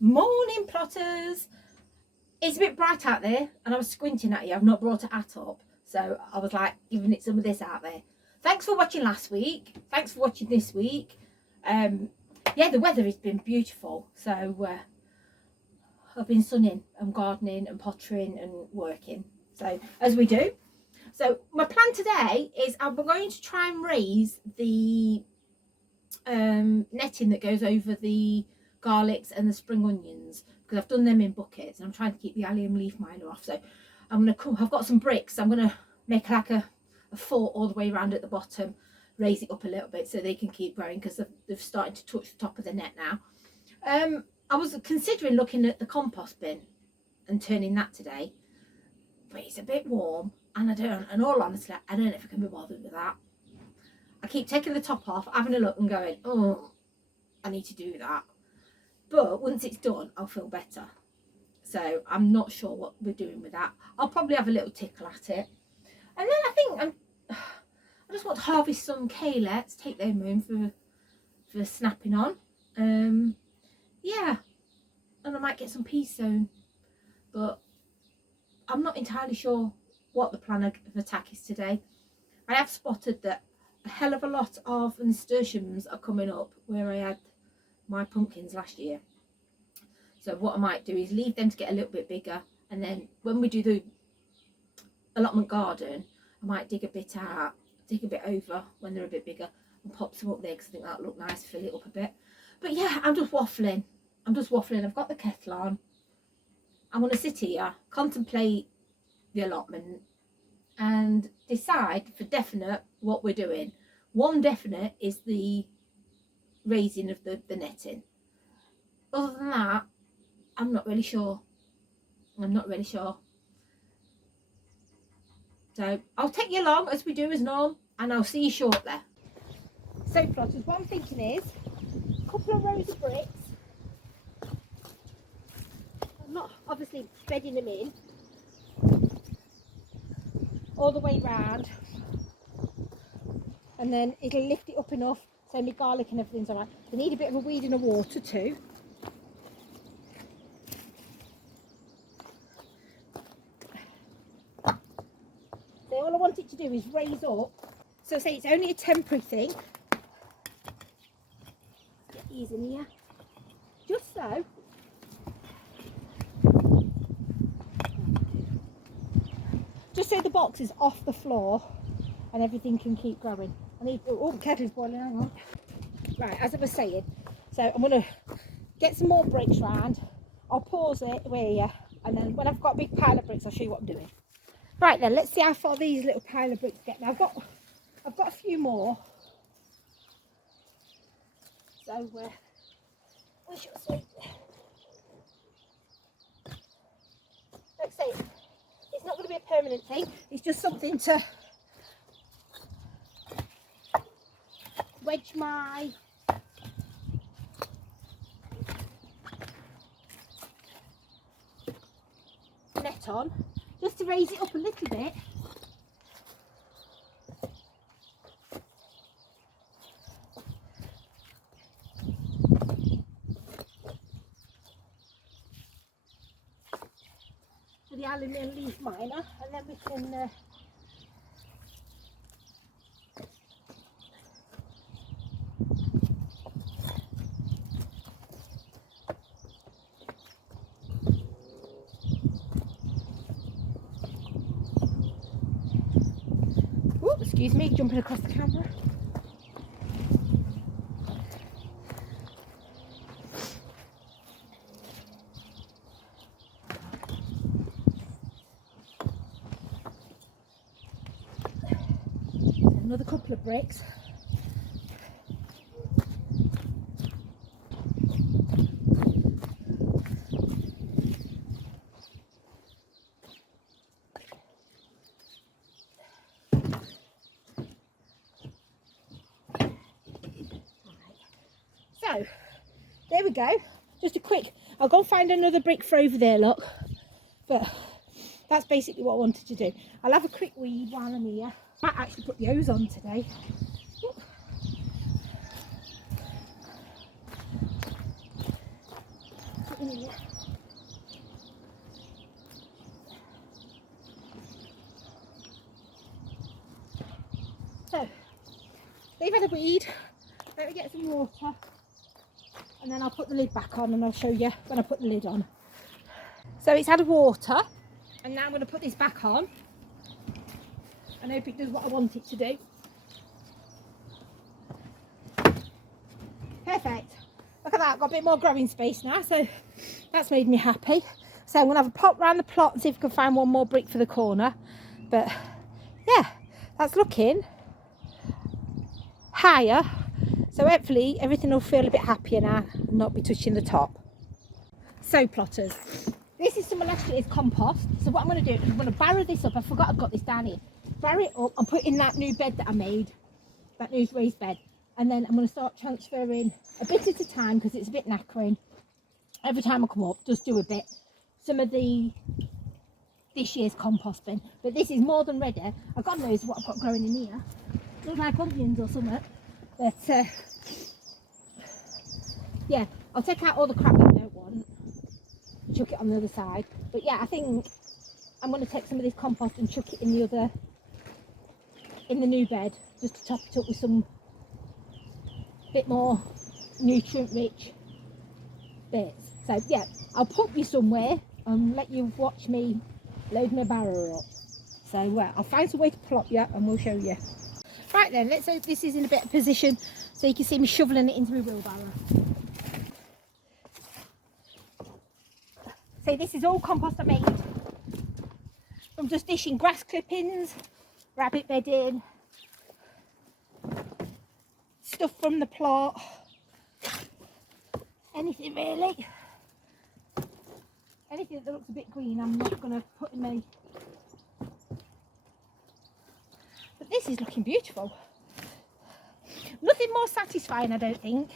Morning plotters. It's a bit bright out there and I was squinting at you. I've not brought a hat up, so I was like giving it some of this out there. Thanks for watching last week, thanks for watching this week. Yeah, the weather has been beautiful, so I've been sunning and gardening and pottering and working, so as we do. So my plan today is I'm going to try and raise the netting that goes over the garlics and the spring onions, because I've done them in buckets and I'm trying to keep the allium leaf miner off. So I'm going to come, I've got some bricks, so I'm going to make like a fort all the way around at the bottom, raise it up a little bit so they can keep growing, because they've started to touch the top of the net now. I was considering looking at the compost bin and turning that today, but it's a bit warm and in all honesty, I don't know if I can be bothered with that. I keep taking the top off, having a look and going, oh, I need to do that. But once it's done, I'll feel better. So I'm not sure what we're doing with that. I'll probably have a little tickle at it. And then I think I just want to harvest some kale-lets, take them home for snapping on. Yeah, and I might get some peas soon. But I'm not entirely sure what the plan of attack is today. I have spotted that a hell of a lot of nasturtiums are coming up where I had my pumpkins last year. So what I might do is leave them to get a little bit bigger, and then when we do the allotment garden, I might dig a bit out, dig a bit over when they're a bit bigger and pop some up there, because I think that'll look nice, fill it up a bit. But yeah, I'm just waffling. I've got the kettle on. I want to sit here, contemplate the allotment and decide for definite what we're doing. One definite is the raising of the netting. Other than that, I'm not really sure. So I'll take you along as we do as norm, and I'll see you shortly. So plotters, what I'm thinking is a couple of rows of bricks. I'm not obviously bedding them in all the way round, and then it'll lift it up enough so my garlic and everything's alright. They need a bit of a weed and a water too. So all I want it to do is raise up. So say it's only a temporary thing. Get these in here. Just so. Just so the box is off the floor and everything can keep growing. I need, oh, the kettle's boiling, hang on. Right, as I was saying, so I'm going to get some more bricks round. I'll pause it here, and then when I've got a big pile of bricks, I'll show you what I'm doing. Right then, let's see how far these little pile of bricks get. Now I've got a few more. So we shall see. Like I say, it's not going to be a permanent thing. It's just something to wedge my net on, just to raise it up a little bit. For the aluminium leaf miner, and then we can excuse me, jumping across the camera. Another couple of bricks. So there we go, just a quick, I'll go and find another brick for over there, look, but that's basically what I wanted to do. I'll have a quick weed while I'm here. Might actually put the hose on today. Put in here. So, they've had a weed. Let me get some water, and then I'll put the lid back on, and I'll show you when I put the lid on. So it's had a water, and now I'm going to put this back on and hope it does what I want it to do. Perfect. Look at that, I've got a bit more growing space now, so that's made me happy. So I'm going to have a pop round the plot and see if I can find one more brick for the corner. But yeah, that's looking higher, so hopefully everything will feel a bit happier now and not be touching the top. So plotters, this is some of last year's compost. So what I'm going to do is I'm going to barrow this up. I forgot I've got this down here. Barrow it up and put in that new bed that I made, that new raised bed. And then I'm going to start transferring a bit at a time because it's a bit knackering. Every time I come up, just do a bit. Some of this year's compost bin. But this is more than ready. God knows what I've got growing in here. Looks like onions or something. But yeah, I'll take out all the crap that I don't want. Chuck it on the other side. But yeah, I think I'm going to take some of this compost and chuck it in the new bed, just to top it up with some bit more nutrient rich bits. So yeah, I'll put you somewhere and let you watch me load my barrow up. So I'll find some way to plot you and we'll show you. Right then, let's hope this is in a better position so you can see me shoveling it into my wheelbarrow. So this is all compost I made from just dishing grass clippings, rabbit bedding, stuff from the plot, anything really. Anything that looks a bit green I'm not going to put in my... But this is looking beautiful. Nothing more satisfying, I don't think,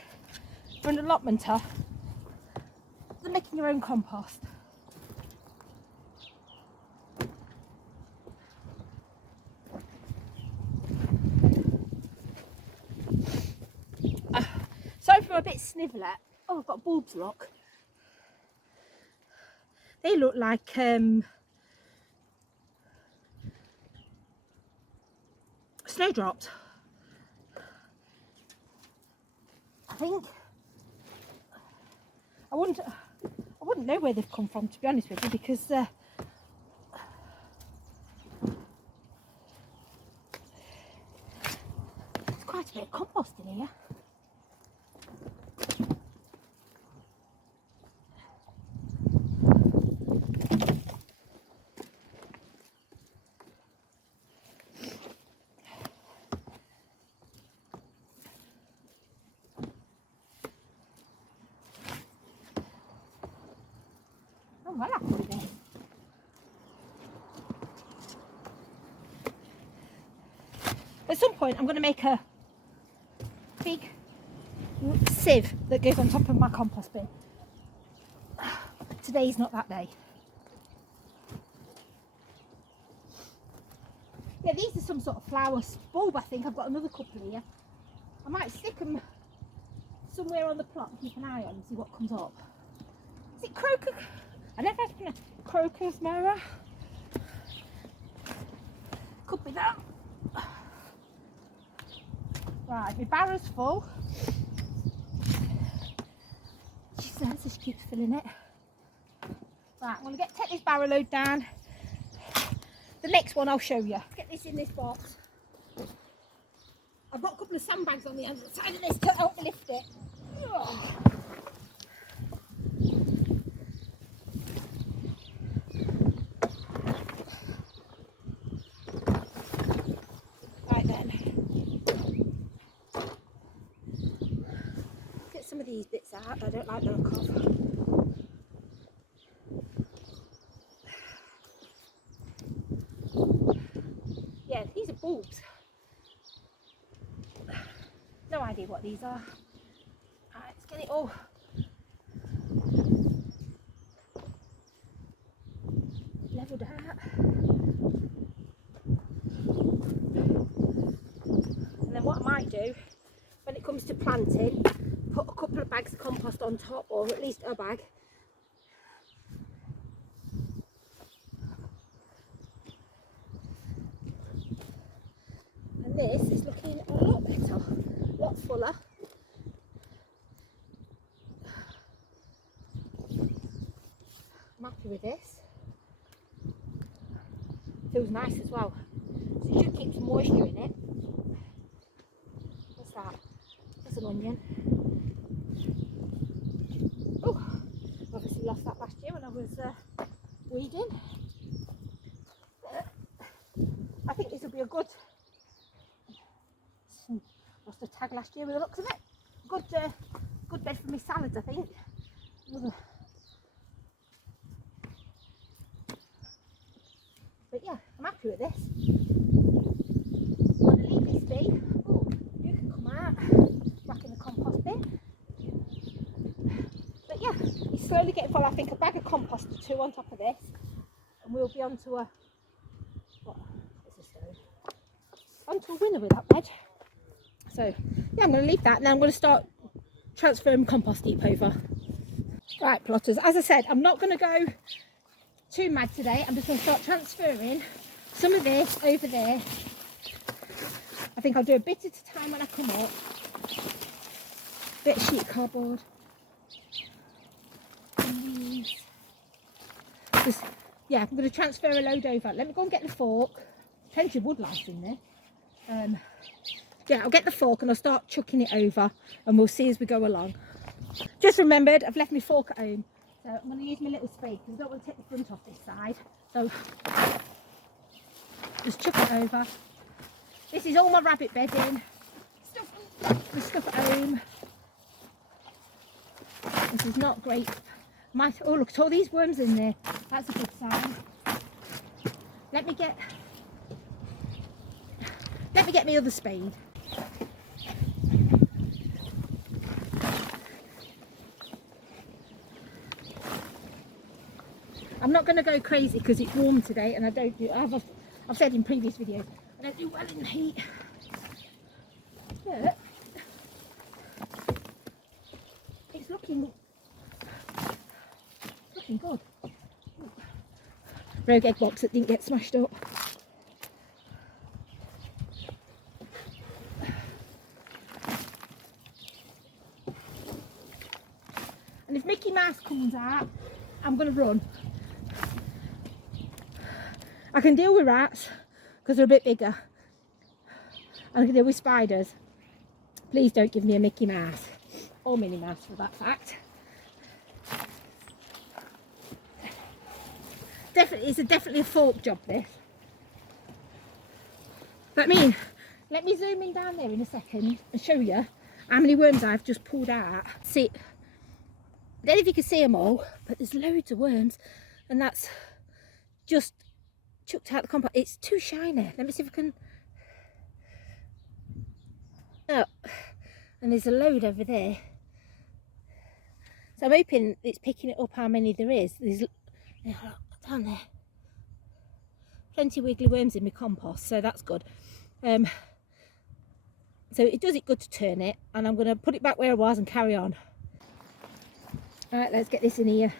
for an allotmenter than making your own compost. Sorry if I'm a bit sniveler. Oh, I've got bulbs, look. They look like snowdrops. I think I wouldn't know where they've come from, to be honest with you, because there's quite a bit of compost in here. Well, I put it in. At some point I'm going to make a big sieve that goes on top of my compost bin. Today's not that day. Yeah, these are some sort of flower bulb, I think. I've got another couple here. I might stick them somewhere on the plot and keep an eye on and see what comes up. Is it crocus? I never had to pronounce crocus mora. Could be that. Right, my barrow's full. She says she keeps filling it. Right, I'm going to take this barrow load down. The next one I'll show you. Get this in this box. I've got a couple of sandbags on the other side of this to help me lift it. Oh. Right then. Get some of these bits out. I don't like the look of. Yeah, these are bulbs. No idea what these are. Alright, let's get it all levelled out. And then what I might do, when it comes to planting, put a couple of bags of compost on top, or at least a bag, this is looking a lot better, a lot fuller. I'm happy with this. Feels nice as well. So it should keep some moisture in it. What's that? That's an onion. Oh, obviously lost that last year when I was weeding. I think this will be a good, lost a tag last year with the looks of it. Good bed for my salads, I think. But yeah, I'm happy with this. I'm going to leave this be. Oh, you can come out, back in the compost bin. But yeah, it's slowly getting full. I think a bag of compost or 2 on top of this, and we'll be onto a, onto a winner with that bed. So yeah, I'm going to leave that. Now I'm going to start transferring compost heap over. Right, plotters, as I said, I'm not going to go too mad today. I'm just going to start transferring some of this over there. I think I'll do a bit at a time when I come up. Bit of sheet cardboard. And these. Just, yeah, I'm going to transfer a load over. Let me go and get the fork. Plenty of wood lice in there. Yeah, I'll get the fork and I'll start chucking it over, and we'll see as we go along. Just remembered, I've left my fork at home. So I'm going to use my little spade because I don't want to take the front off this side. So just chuck it over. This is all my rabbit bedding. The stuff at home. This is not great. Oh, look at all these worms in there. That's a good sign. Let me get my other spade. I'm not going to go crazy because it's warm today, and I've said in previous videos, I don't do well in the heat. But it's looking good. Rogue egg box that didn't get smashed up. And if Mickey Mouse comes out, I'm going to run. I can deal with rats because they're a bit bigger, and I can deal with spiders. Please don't give me a Mickey Mouse or Minnie Mouse for that fact. It's definitely a fork job, this. But I mean, let me zoom in down there in a second and show you how many worms I've just pulled out. See, I don't know if you can see them all, but there's loads of worms, and that's just chucked out the compost. It's too shiny. Let me see if I can. Oh, and there's a load over there. So I'm hoping it's picking it up how many there is. There's down there. Plenty of wiggly worms in my compost, so that's good. So it does it good to turn it, and I'm going to put it back where it was and carry on. Alright, let's get this in here.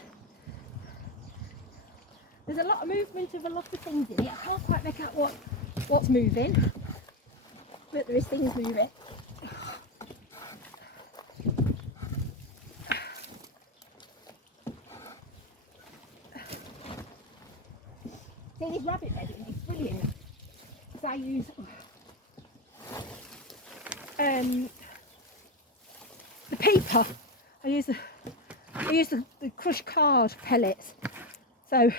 There's a lot of movement of a lot of things in it. I can't quite make out what's moving, but there is things moving. See, this rabbit bedding is brilliant because I use the paper. I use the crushed card pellets, so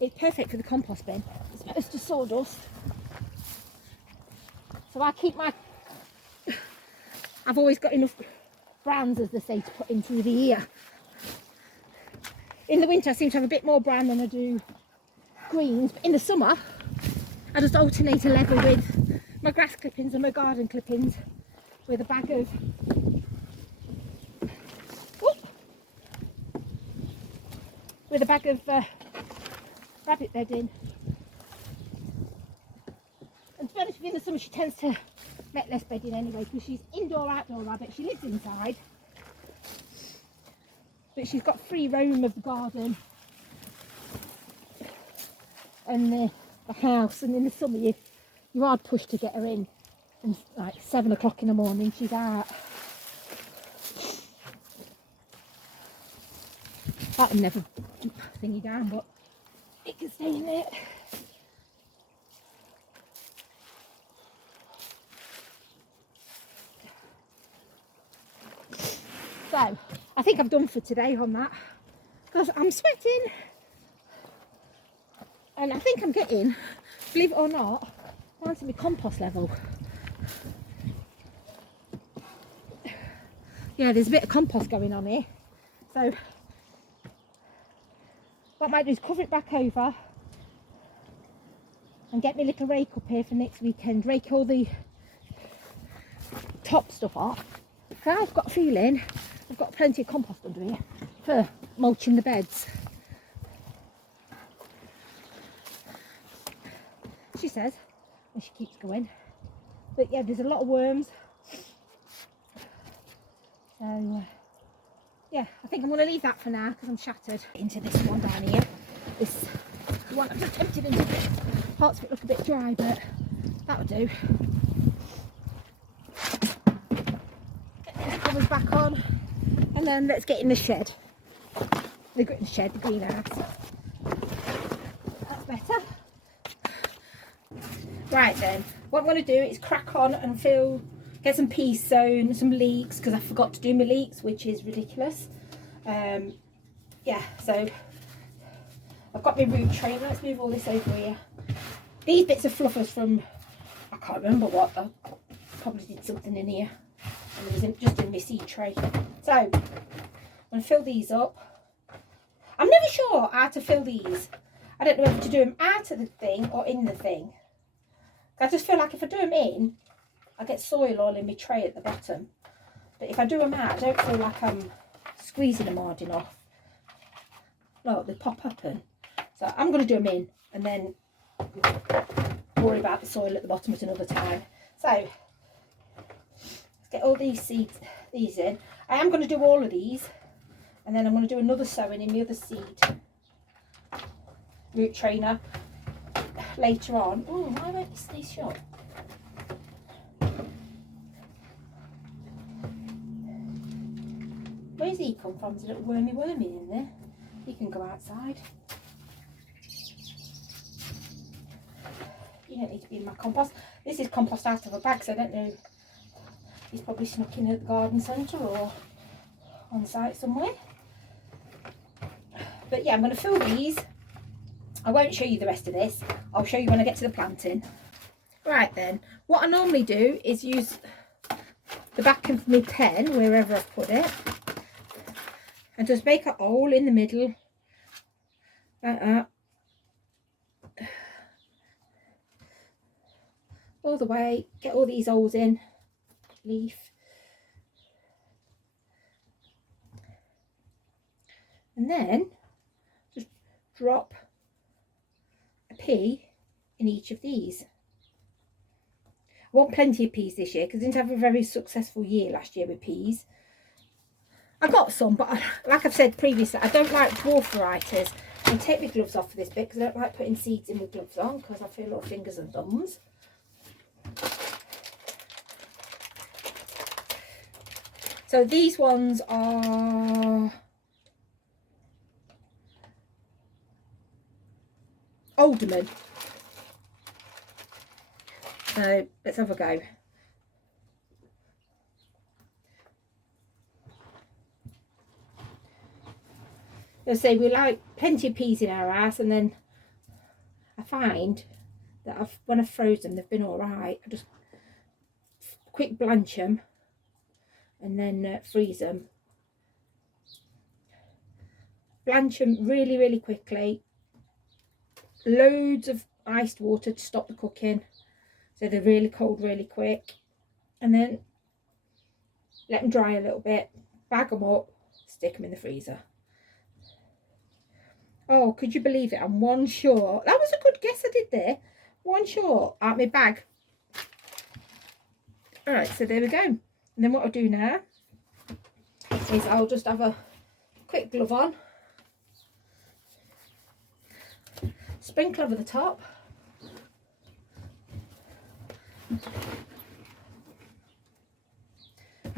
it's perfect for the compost bin. It's opposed to sawdust. So I keep I've always got enough browns, as they say, to put in through the year. In the winter I seem to have a bit more brown than I do greens, but in the summer I just alternate a level with my grass clippings and my garden clippings with a bag of rabbit bedding. And to be honest with you, in the summer she tends to make less bedding anyway because she's indoor outdoor rabbit. She lives inside, but she's got free roam of the garden and the house, and in the summer you're hard pushed to get her in. And like 7 o'clock in the morning, she's out. That'll never thingy down, but it can stay in there. So, I think I've done for today on that, because I'm sweating. And I think I'm getting, believe it or not, down to my compost level. Yeah, there's a bit of compost going on here. So, what I might do is cover it back over and get my little rake up here for next weekend. Rake all the top stuff off. So I've got a feeling I've got plenty of compost under here for mulching the beds. She says, and she keeps going. But yeah, there's a lot of worms. So yeah, I think I'm going to leave that for now because I'm shattered. Into this one down here. This one I've just emptied into this. Parts of it look a bit dry, but that'll do. Get these covers back on, and then let's get in the shed. The greenhouse. That's better. Right then, what I'm going to do is crack on and get some peas sown, some leeks, because I forgot to do my leeks, which is ridiculous. Yeah, so I've got my root tray. Let's move all this over here. These bits of fluffers from, I can't remember what, I probably did something in here. And it was just in my seed tray. So, I'm going to fill these up. I'm never sure how to fill these. I don't know whether to do them out of the thing or in the thing. I just feel like if I do them in, I get soil all in my tray at the bottom. But if I do them out, I don't feel like I'm squeezing them hard enough. Look, they pop up. So I'm going to do them in and then worry about the soil at the bottom at another time. So let's get all these in. I am going to do all of these, and then I'm going to do another sowing in the other seed root trainer later on. Oh, why won't this stay shut? Where's he come from? There's a little wormy in there. He can go outside. You don't need to be in my compost. This is compost out of a bag, so I don't know. He's probably snuck in at the garden centre or on site somewhere. But yeah, I'm going to fill these. I won't show you the rest of this. I'll show you when I get to the planting. Right then, what I normally do is use the back of my pen, wherever I've put it, and just make a hole in the middle, like that, all the way, get all these holes in, leaf, and then just drop a pea in each of these. I want plenty of peas this year because I didn't have a very successful year last year with peas. I got some, but like I've said previously, I don't like dwarf varieties. I take my gloves off for this bit because I don't like putting seeds in with gloves on because I feel little fingers and thumbs. So these ones are alderman. So let's have a go. As I say, we like plenty of peas in our house, and then I find that when I've frozen them, they've been all right. I just quick blanch them and then freeze them. Blanch them really, really quickly. Loads of iced water to stop the cooking, so they're really cold really quick, and then let them dry a little bit, bag them up, stick them in the freezer. Oh, could you believe it? I'm one short. That was a good guess I did there. One short out my bag. All right, so there we go. And then what I'll do now is I'll just have a quick glove on, sprinkle over the top,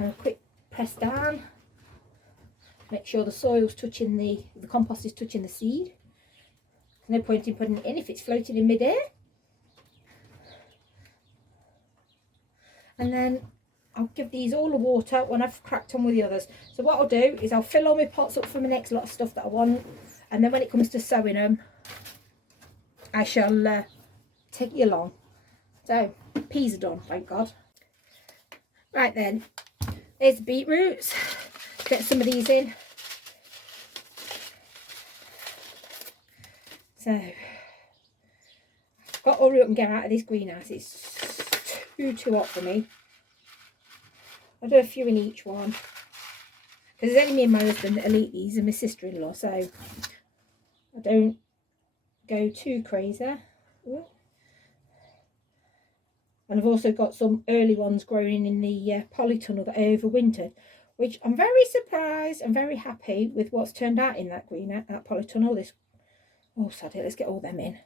and a quick press down. Make sure the soil's touching the compost is touching the seed. No point in putting it in if it's floating in mid-air. And then I'll give these all the water when I've cracked on with the others. So what I'll do is I'll fill all my pots up for my next lot of stuff that I want, and then when it comes to sowing them, I shall take you along. So peas are done, thank God. Right then, there's the beetroots. Get some of these in. So I've got to hurry up and get out of this greenhouse. It's too hot for me. I'll do a few in each one, because it's only me and my husband that'll eat these, and my sister-in-law, so I don't go too crazy. Ooh. And I've also got some early ones growing in the polytunnel that I overwintered, which I'm very surprised and very happy with what's turned out in that that polytunnel. This, oh sorry, let's get all them in.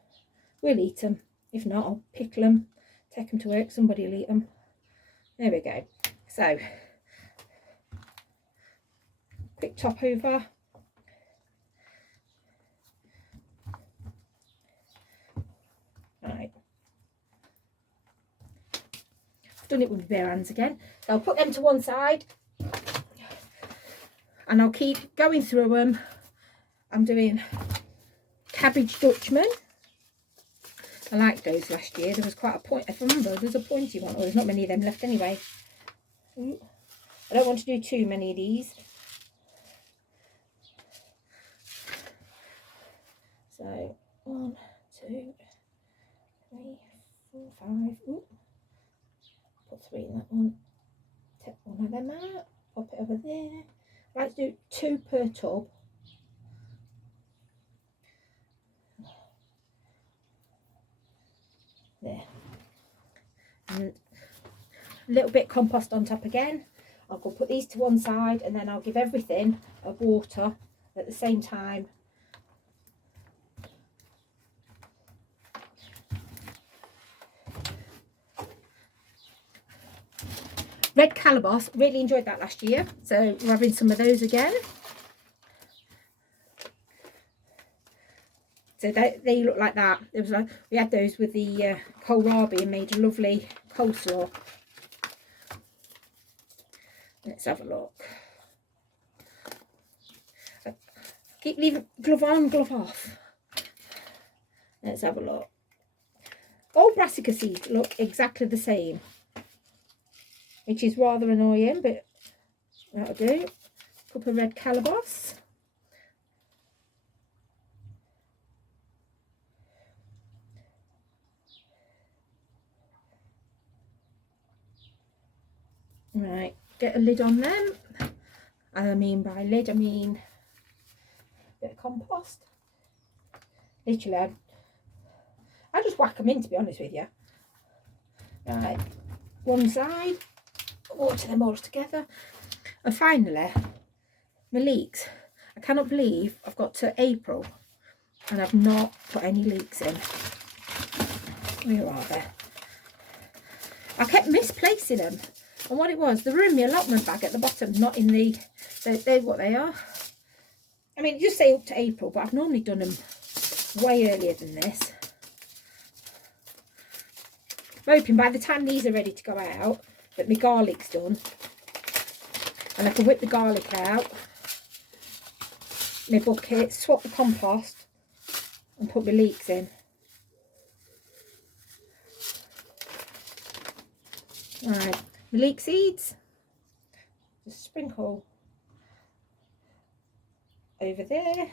We'll eat them. If not, I'll pickle them, take them to work, somebody will eat them. There we go. So, quick top over. Right. I've done it with my bare hands again. So I'll put them to one side. And I'll keep going through them. I'm doing cabbage Dutchman. I liked those last year. There was quite a point. If I remember, there was a pointy one. Oh, there's not many of them left anyway. Ooh. I don't want to do too many of these. So 1, 2, 3, 4, 5. Ooh. Put 3 in that one. Take one of them out. Pop it over there. Right, let's do 2 per tub. There. And a little bit compost on top again. I'll go put these to one side, and then I'll give everything a water at the same time. Red calabash, really enjoyed that last year, so we're having some of those again. So they look like that. It was like we had those with the kohlrabi and made a lovely coleslaw. Let's have a look. Keep leaving glove on, glove off. Let's have a look. All brassica seeds look exactly the same, which is rather annoying, but that'll do. Couple of red calabash. Right, get a lid on them. And I mean by lid, I mean a bit of compost. Literally, I just whack them in, to be honest with you. Right, one side, water them all together. And finally, my leeks. I cannot believe I've got to April and I've not put any leeks in. Where are they? I kept misplacing them. And what it was, they were in my allotment bag at the bottom, not in the... They're what they are. I mean, just say up to April, but I've normally done them way earlier than this. I'm hoping by the time these are ready to go out, that my garlic's done. And I can whip the garlic out, my bucket, swap the compost, and put my leeks in. Right. The leek seeds, just sprinkle over there.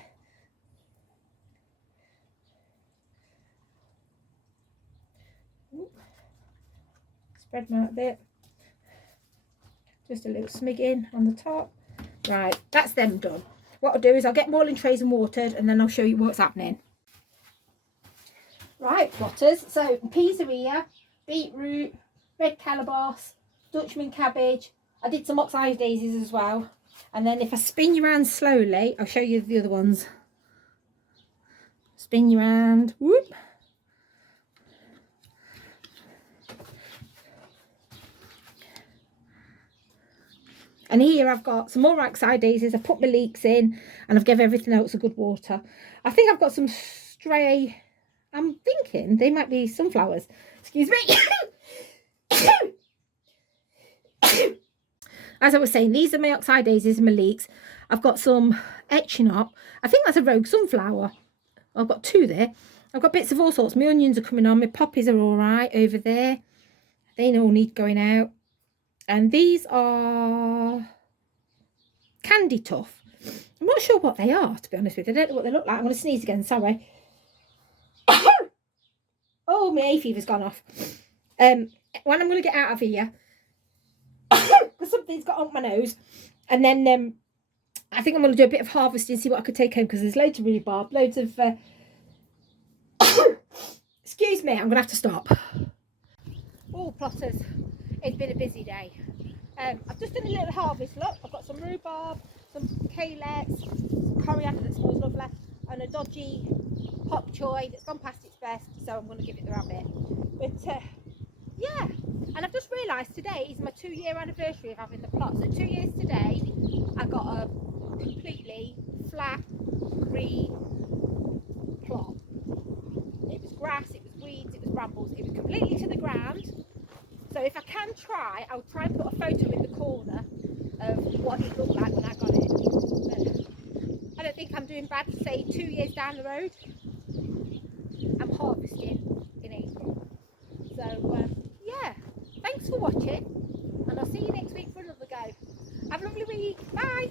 Spread them out a bit. Just a little smigging on the top. Right, that's them done. What I'll do is I'll get them all in trays and watered, and then I'll show you what's happening. Right, plotters. So peas are here, beetroot, red calabash, Dutchman cabbage. I did some oxeye daisies as well. And then if I spin you around slowly, I'll show you the other ones. Spin you around. Whoop. And here I've got some more oxide daisies. I put my leeks in and I've given everything else a good water. I think I've got some stray, I'm thinking they might be sunflowers. Excuse me. As I was saying, these are my oxide daisies and my leeks. I've got some echinop. I think that's a rogue sunflower. I've got 2 there. I've got bits of all sorts. My onions are coming on. My poppies are all right over there. They all need going out. And these are candy tuff. I'm not sure what they are, to be honest with you. I don't know what they look like. I'm going to sneeze again. Sorry. Oh, my hay fever's gone off. When I'm going to get out of here, because something's got on my nose, and then I think I'm going to do a bit of harvesting, see what I could take home, because there's loads of rhubarb, loads of excuse me, I'm going to have to stop. Oh, plotters, it's been a busy day. I've just done a little harvest. Look, I've got some rhubarb, some calyx, some coriander that smells lovely, and a dodgy pop choy that's gone past its best, so I'm going to give it the rabbit. But yeah, and I've just realised today is my 2-year anniversary of having the plot. So 2 years today, I got a completely flat, green plot. It was grass, it was weeds, it was brambles, it was completely to the ground. So if I can try, I'll try and put a photo in the corner of what it looked like when I got it. But I don't think I'm doing bad to say 2 years down the road. I'm harvesting in April. So yeah, thanks for watching, and I'll see you next week for another go. Have a lovely week. Bye.